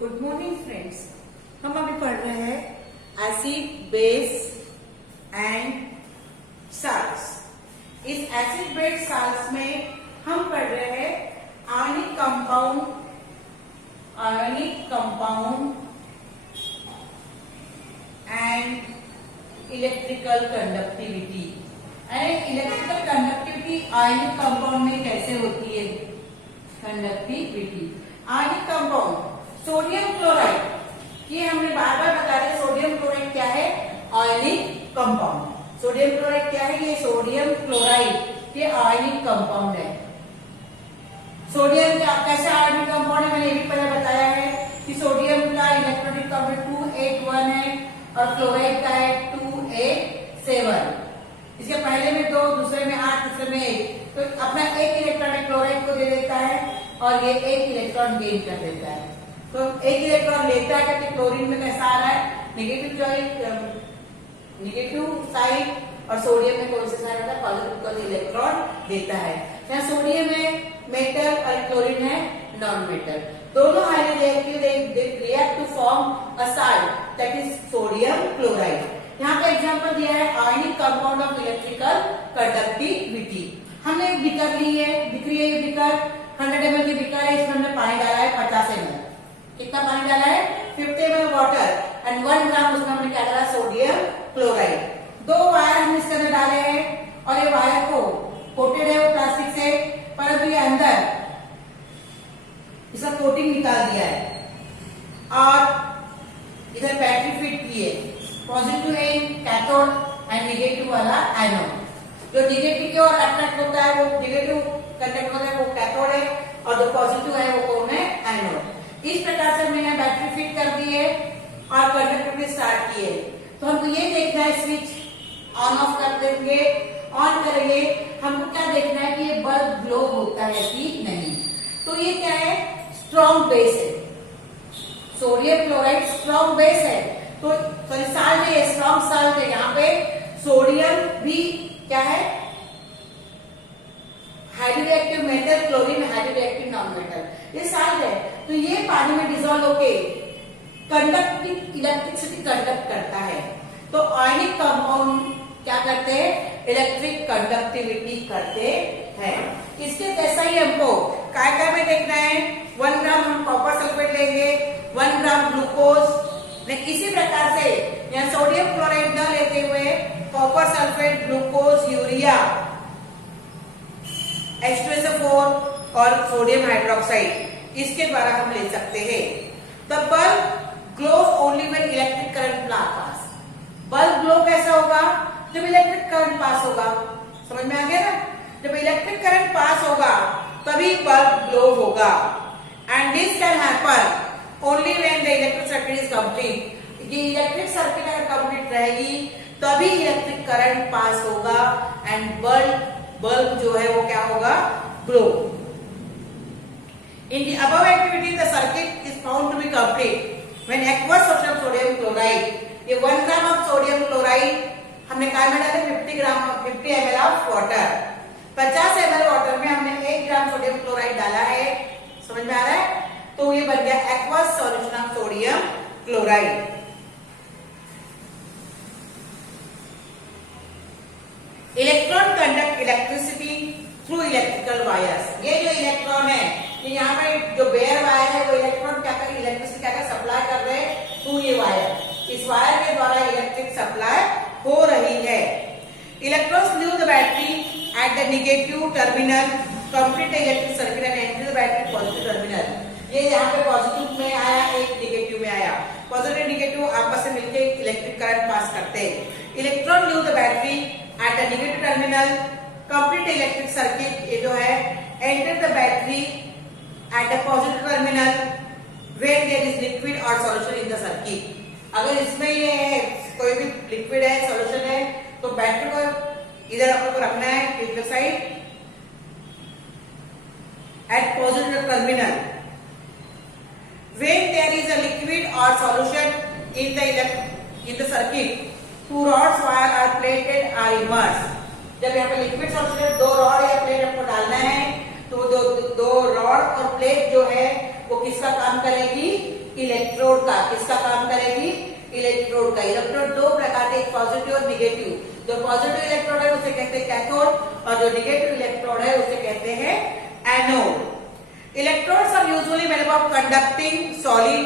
Good morning friends. हम अभी पढ़ रहे हैं एसिड बेस एंड साल्ट्स। इस एसिड बेस साल्ट्स में हम पढ़ रहे हैं ionic compound and electrical conductivity. Electrical conductivity ionic compound में कैसे होती है? Conductivity ionic compound sodium chloride, ये हमने बार बार बता रहे। सोडियम क्लोराइड क्या है? Ionic compound. सोडियम क्लोराइड क्या है? ये सोडियम क्लोराइड ये आयनिक कंपाउंड है। सोडियम का कैसा आयनिक कंपाउंड है? मैंने ये भी पहले बताया है कि सोडियम का इलेक्ट्रॉनिक नंबर 281 है और क्लोराइड का है 287। इसके पहले में 2, दूसरे में 8, तीसरे में 1, तो अपना एक इलेक्ट्रॉन क्लोराइड को दे देता है और ये एक इलेक्ट्रॉन गेन कर देता है। तो एक इलेक्ट्रॉन लेता है कि क्लोरीन में कैसा आ रहा है? नेगेटिव साइड, और सोडियम में कौन सा साइड होता है? पॉजिटिव इलेक्ट्रॉन देता है। यहाँ सोडियम है मेटल और क्लोरीन है नॉन मेटल। दोनों highly reactive, they react to form a salt that is sodium chloride। यहाँ का एग्जांपल दिया है ionic compound of electrical conductivity. हमने एक बीकर ली है, दिख रही है ये बीकर 100 ml की बीकर है। इसमें हमने पानी डाला है 50 ml। कितना पानी डाला है? 50 ml वाटर एंड 1 ग्राम उसमें हमने क्या डाला? Sodium chloride. 2 वायर हम इसके अंदर डाले हैं और ये वायर को कोटेड है वो प्लास्टिक से, परंतु ये अंदर इसका कोटिंग निकाल दिया है और इधर बैटरी फिट की है। Positive an cathode and negative वाला एनोड। जो निगेटिव की ओर अट्रैक्ट होता है वो निगेटिव कंडक्ट होता है वो कैथोड है और जो पॉजिटिव है वो कौन है? एनोड। इस प्रकार से हमने यहाँ बैटरी फिट कर दी है और कंडक्टिविटी स्टार्ट की है। तो हमको ये देखना है, स्विच ऑन ऑफ कर देंगे, ऑन करेंगे, हमको क्या देखना है कि ये बल्ब ग्लो होता है कि नहीं। तो ये क्या है? स्ट्रॉन्ग बेस है। सोडियम क्लोराइड स्ट्रॉन्ग बेस है, तो सॉरी साल्ट है, स्ट्रॉन्ग साल्ट है। यहाँ पे सोडियम भी क्या है? हाइड्रोएक्टिव मेटल, क्लोरीन हाइड्रोएक्टिव नॉन मेटल, ये साल्ट है। तो ये पानी में डिजोल्व होके इलेक्ट्रिसिटी कंडक्ट करता है। तो आयनिक कंपाउंड क्या करते हैं? इलेक्ट्रिक कंडक्टिविटी करते हैं। इसके जैसा ही हमको काय में देखना है। 1 ग्राम हम कॉपर सल्फेट लेंगे, 1 ग्राम ग्लूकोज। इसी प्रकार से यहाँ सोडियम क्लोराइड न लेते हुए copper sulphate, glucose, urea, H2SO4 और सोडियम हाइड्रोक्साइड, इसके द्वारा हम ले सकते हैं। The bulb glows only when electric current pass. Bulb glow कैसा होगा? जब इलेक्ट्रिक करंट पास होगा। समझ में आ गया ना? जब इलेक्ट्रिक करंट पास होगा तभी बल्ब ग्लो होगा। And this can happen only when the electric circuit is complete. ये इलेक्ट्रिक सर्किट अगर कंप्लीट रहेगी तभी इलेक्ट्रिक करंट पास होगा एंड बल्ब जो है वो क्या होगा? Glow. In the above activity, the circuit is found to be complete when aqueous solution of sodium chloride, ये 1 ग्राम ऑफ सोडियम क्लोराइड हमने काय में डाले? 50 ml of water. 50 ml water में हमने 1 ग्राम सोडियम क्लोराइड डाला है। समझ में आ रहा है? तो ये बन गया aqueous solution of sodium chloride. Electron conduct electricity through electrical wires. ये जो इलेक्ट्रॉन है, कि यहाँ पे जो बेयर वायर है वो इलेक्ट्रॉन क्या कर इलेक्ट्रिसिटी क्या कर सप्लाई कर रहे हैं थ्रू ये वायर। इस वायर के द्वारा इलेक्ट्रिक सप्लाई हो रही है। Electrons leave the battery at the negative terminal, complete electric circuit and enter the battery positive terminal. ये यहाँ पे पॉजिटिव में आया, एक नेगेटिव में आया। पॉजिटिव नेगेटिव आपस में मिलकर इलेक्ट्रिक करंट पास करते हैं। Electron leave the battery at the negative terminal, complete electric circuit ये जो है enter the battery at the positive terminal when there is liquid or solution in the circuit। अगर इसमें ये है कोई भी लिक्विड है, सॉल्यूशन है, तो बैटरी को इधर आपको रखना है इधर side at positive terminal। when there is a liquid or solution in the circuit, 2 rods wire are plated are immersed। जब यहाँ पे लिक्विड सॉल्यूशन है, 2 रॉड या प्लेट आपको डालना है, तो दो रॉड और प्लेट जो है वो किसका काम करेगी? इलेक्ट्रोड का। किसका काम करेगी? इलेक्ट्रोड का। इलेक्ट्रोड दो प्रकार के, पॉजिटिव और निगेटिव। जो पॉजिटिव इलेक्ट्रोड है उसे कहते हैं कैथोड और जो निगेटिव इलेक्ट्रोड है उसे कहते हैं anode. Electrodes are usually made up of conducting solid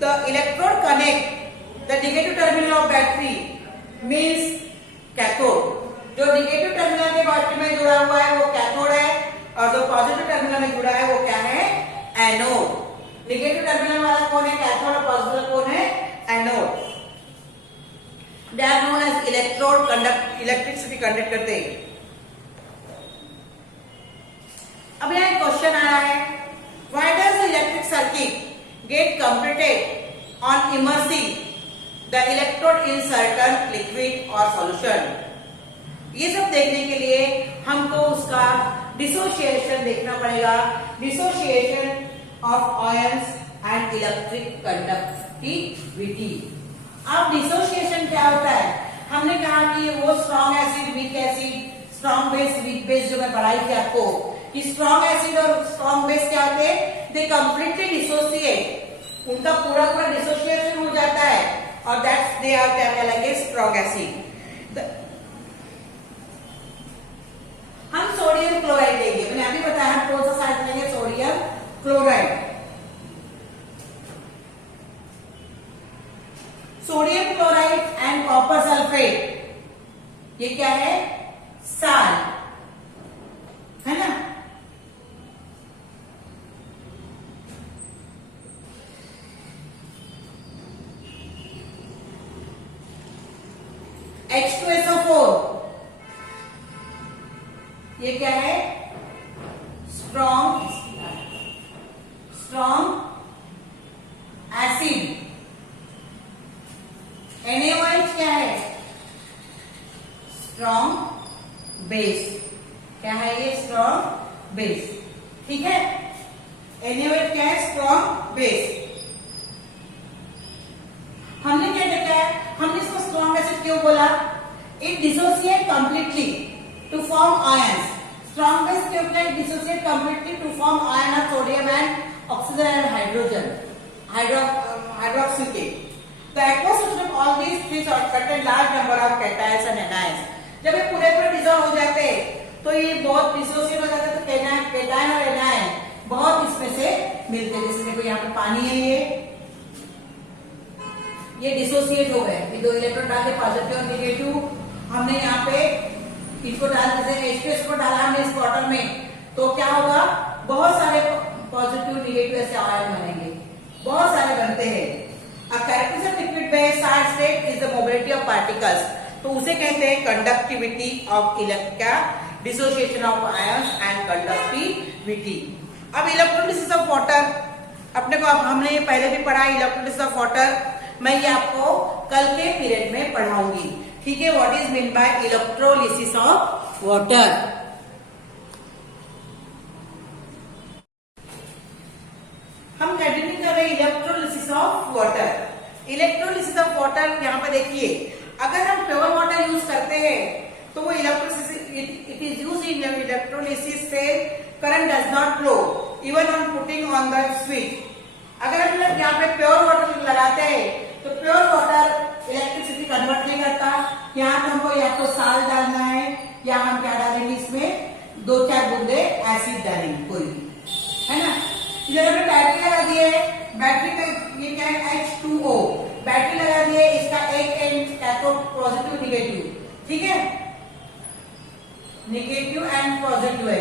the electrode connect the negative terminal of battery means cathode। जो नेगेटिव टर्मिनल के बैटरी में जुड़ा हुआ है वो कैथोड है और जो पॉजिटिव टर्मिनल में जुड़ा है वो क्या है? एनोड। नेगेटिव टर्मिनल वाला कौन है? कैथोड। और पॉजिटिव कौन है? Anode. They are known as electrode, conduct electricity conduct करते हैं। अब यहाँ एक क्वेश्चन आ रहा है, why does the electric circuit get completed on immersing the electrode in certain liquid or solution? ये सब देखने के लिए हमको उसका डिसोसिएशन देखना पड़ेगा, dissociation of ions and electric conductivity. अब डिसोसिएशन क्या होता है? हमने कहा कि वो strong acid, weak acid, strong base, weak base जो मैं पढ़ाई थी आपको, कि स्ट्रॉन्ग एसिड और स्ट्रॉन्ग बेस क्या होते हैं? दे कंप्लीटली डिसोसिएट, उनका पूरा पूरा डिसोसिएशन हो जाता है और दैट्स दे आर क्या कहलाएंगे? Strong acid. हम सोडियम क्लोराइड लेंगे, मैंने अभी बताया हम कौन सा साइड लेंगे? Sodium chloride. Sodium chloride and copper sulphate, ये क्या है? साल है ना। H2SO4, ये क्या है? Strong acid. NaOH क्या है? Strong base. क्या है ये? Strong base. ठीक है, NaOH क्या है? Strong base. हमने क्या देखा है? हमने इसको स्ट्रॉन्ग एसिड क्यों बोला? It dissociate completely to form ions. Strong base क्यों? It dissociate completely to form ion of sodium and oxygen and hydrogen, hydroxide. The aqueous solution of all these three salts contain large number of cations and anions। जब ये पूरे पूरे dissolve हो जाते हैं तो ये बहुत डिसोसिएट हो जाते हैं, तो कैटायन और एनायन बहुत इसमें से मिलते हैं। जैसे देखो यहाँ पे पानी है, ये डिसोसिएट हो गए, ये दो इलेक्ट्रॉन डाल के पॉजिटिव और निगेटिव हमने यहाँ पे इसको डाल, जैसे H2S को डाला हमने इस वाटर में, तो क्या होगा? बहुत सारे पॉजिटिव निगेटिव ऐसे आयन बनेंगे, बहुत सारे बनते हैं। A characteristic of liquid base solid state is the mobility of particles, तो उसे कहते हैं conductivity of dissociation of ions and conductivity. अब इलेक्ट्रोलिसिस ऑफ वाटर, अपने को हमने पहले भी पढ़ा इलेक्ट्रोलिसिस ऑफ वाटर, मैं ये आपको कल के पीरियड में पढ़ाऊंगी। ठीक है, what is mean by electrolysis of water. हम कंटिन्यू कर रहे हैं electrolysis of water. Electrolysis of water यहाँ पे देखिए, अगर हम प्योर वाटर यूज करते हैं तो वो electrolysis, it is used in electrolysis से current does not flow even on putting on the switch. अगर हम लोग यहाँ पे प्योर वाटर लगाते हैं तो प्योर वाटर इलेक्ट्रिसिटी कन्वर्ट नहीं करता। यहाँ पे हमको या तो साल्ट डालना है या हम क्या डालेंगे? इसमें 2-4 बूंदे एसिड डालेंगे, कोई भी, है ना। इधर हमने बैटरी लगा दी है, बैटरी का ये क्या है? H2O। बैटरी लगा दी है, इसका एक एंड कैथोड पॉजिटिव निगेटिव, ठीक है, निगेटिव एंड पॉजिटिव है।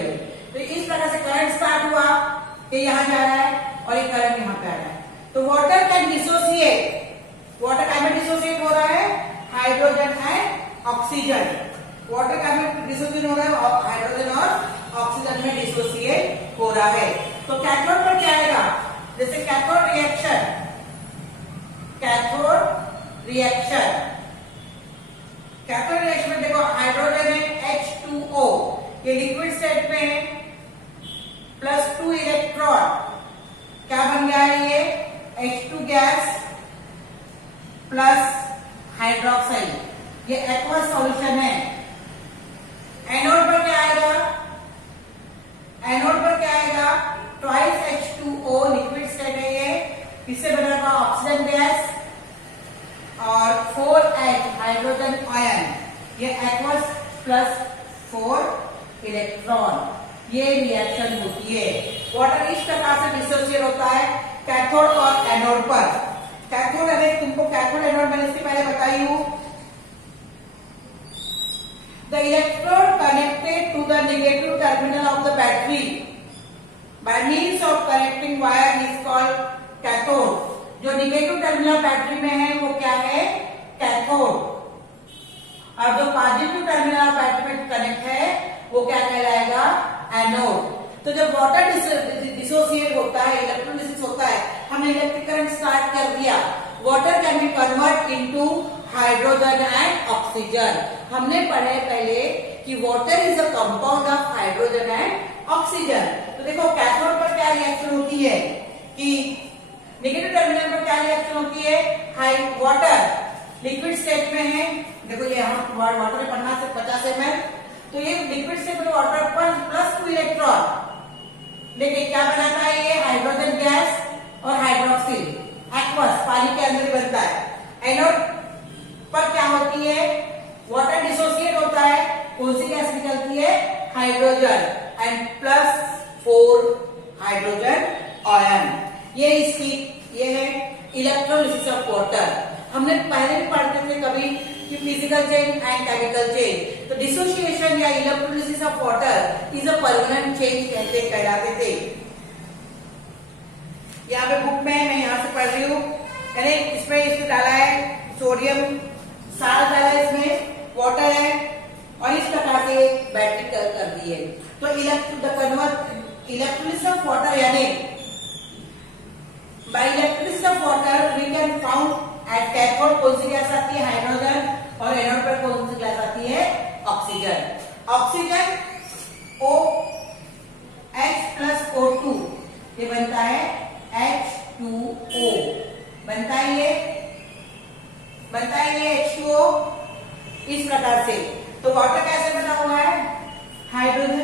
तो इस तरह से करंट स्टार्ट हुआ, ये यहाँ जा रहा है और ये करंट यहाँ पे आ रहा है। तो वाटर कैन डिसोसिएट, वाटर का में डिसोसिएट हो रहा है हाइड्रोजन एंड ऑक्सीजन। वाटर का में डिसोसिएट हो रहा है हाइड्रोजन और ऑक्सीजन में डिसोसिएट हो रहा है। तो कैथोड पर क्या आएगा? जैसे कैथोड रिएक्शन, कैथोड रिएक्शन में देखो हाइड्रोजन है H2O, ये लिक्विड स्टेट में है, +2 इलेक्ट्रॉन, क्या बन गया है? ये H2 गैस प्लस हाइड्रोक्साइड, ये एक्वस सॉल्यूशन है। एनोड पर क्या आएगा? एनोड पर क्या इलेक्ट्रॉन, ये रिएक्शन होती है। वाटर इस प्रकार से डिसोसिएट होता है कैथोड और एनोड पर। कैथोड, अरे तुमको कैथोड एनोड मैंने इसके पहले बताई हूं। The electrode connected to the negative terminal of the battery by means of connecting wire is called cathode. जो नेगेटिव टर्मिनल बैटरी में है वो क्या है? कैथोड। और जो पॉजिटिव टर्मिनल बैटरी में कनेक्ट है वो क्या कहलाएगा? एनोड। तो जब वाटर डिसोसिएट होता है, इलेक्ट्रोलिसिस होता है, हमने इलेक्ट्रिक करंट स्टार्ट कर दिया, water can be convert into hydrogen and oxygen. हमने पढ़े पहले कि water is a compound of hydrogen and oxygen. तो देखो कैथोड पर क्या रिएक्शन होती है कि नेगेटिव टर्मिनल पर क्या रिएक्शन होती है? हाई वाटर लिक्विड स्टेट में है, देखो ये हम वाटर में पढ़ना से 50 ml, तो ये लिक्विड स्टेट में वाटर पर प्लस 2 इलेक्ट्रॉन लेकिन क्या बनाता है? ये हाइड्रोजन गैस और हाइड्रोक्सिल एक्वस, पानी के अंदर बनता है। एनोड पर क्या होती है? वाटर डिसोसिएट होता है, कौन सी गैस निकलती है? Hydrogen and plus 4 hydrogen ion. ये है इलेक्ट्रोलिसिस ऑफ वाटर। हमने पहले भी पढ़ते थे कभी कि physical change and chemical change. तो डिसोसिएशन या electrolysis of water is a permanent change कहलाते थे। यहाँ पे बुक में मैं यहाँ से पढ़ रही हूँ, इसमें डाला है सोडियम साल्ट डाला है, इसमें वाटर है और इस प्रकार से बैटरी कर दी है। तो इलेक्ट्रोलिसिस ऑफ वाटर यानी by electrolysis of water we can found at cathode कौन सी गैस आती है? हाइड्रोजन, और एनोड पर कौन सी गैस आती है? Oxygen. Oxygen OH plus O2 ये बनता है H2O, बनता है ये H2O इस प्रकार से। तो वाटर कैसे बना हुआ है? हाइड्रोजन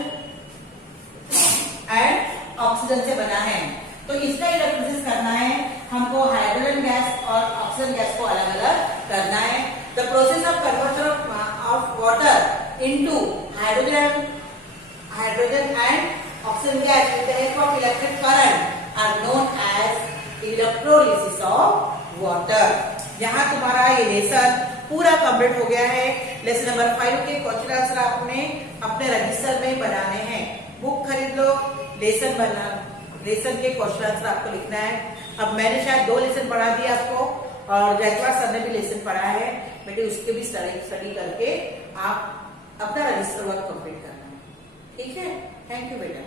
एंड ऑक्सीजन से बना है। तो इसका इलेक्ट्रोलिसिस करना है हमको, हाइड्रोजन गैस और ऑक्सीजन गैस को अलग अलग करना है। The process of conversion of water into hydrogen and oxygen gas with the help of electric current are known as electrolysis of water. यहाँ तुम्हारा ये लेसन पूरा कंप्लीट हो गया है। लेसन नंबर 5 के क्वेश्चन आंसर आपने अपने रजिस्टर में बनाने हैं। बुक खरीद लो, लेसन के क्वेश्चन आंसर आपको लिखना है। अब मैंने शायद 2 लेसन पढ़ा दिया आपको और जयकुमार सर ने भी लेसन पढ़ा है, बेटे उसके भी स्टडी करके आप अपना रजिस्टर वर्क कंप्लीट करना है। ठीक है, थैंक यू बेटा।